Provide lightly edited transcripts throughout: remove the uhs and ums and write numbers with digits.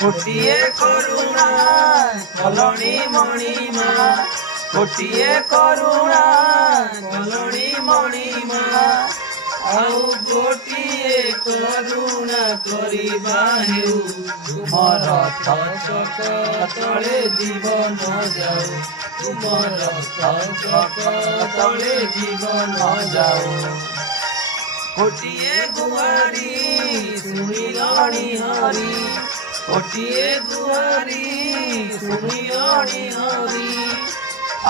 गोटिए करुणा कलणी मणिमा गोटिए करुणा कलणी मणिमा आउ गोटिए करुणा करिबा हेउ तुमर चक तले जीवन जाऊ तुमर चक तले जीवन जाऊ गोटिए गुआरी सुनिलणी हरि गोटिए गुआरी सुनिलणी हरि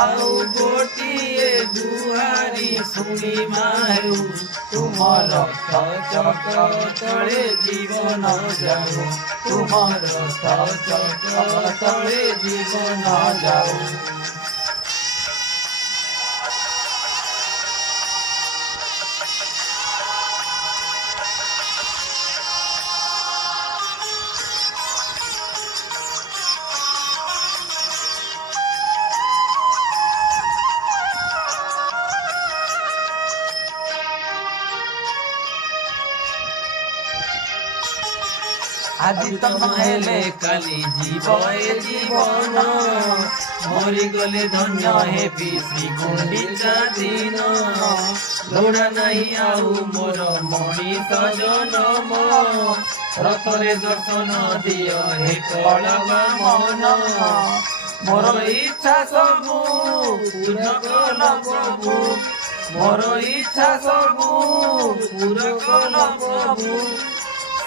आउ गोटिए गुआरी शुणिमा हेउ तुमर चक तले जीवन जाऊ तुमर चक तले जीवन जाऊ আজি তো নহেলে কালি জীব এ জীবন মরি গলে ধন্য হেবি শ্রী গুন্ডিচা দিন লোড়া নাই আউ মোর মଣିষ জনম রথরে দর্শন দিও হে কলব মন মোর ইচ্ছা সবু পূর্ণ কল প্রভু মোর ইচ্ছা সবু পূর্ণ কল প্রভু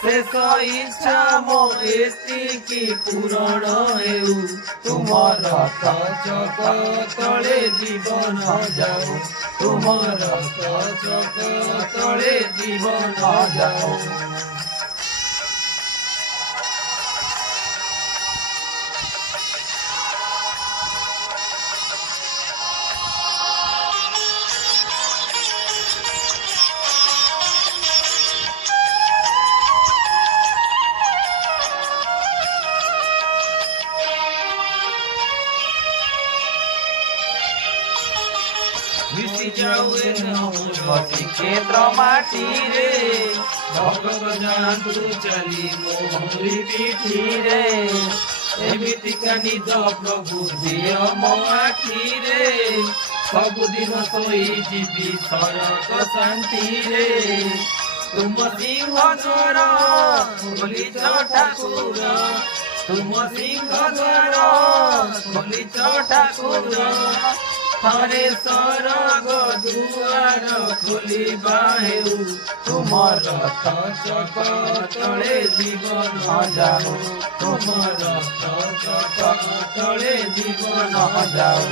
शेष इच्छा मो एतिकी पूरण हेउ तुमर चक तले जीवन जाऊ तुमर चक तले जीवन जाऊ मिशी जाऊए बसी क्षेत्र माटी रे भगव जातु चली मोहरी पीठी रे एमितिका निद प्रभु दिय मो आखी रे सबुदिन सोई जीवी सरक शांति रे तुम सिंह द्वार खोलिच ठाकुर तुम सिंह द्वार खोलिच ठाकुर थरे सरग दुआर खोलिबा हेउ तुमर चक तले जीवन जाऊ तुमर चक तले जीवन जाऊ।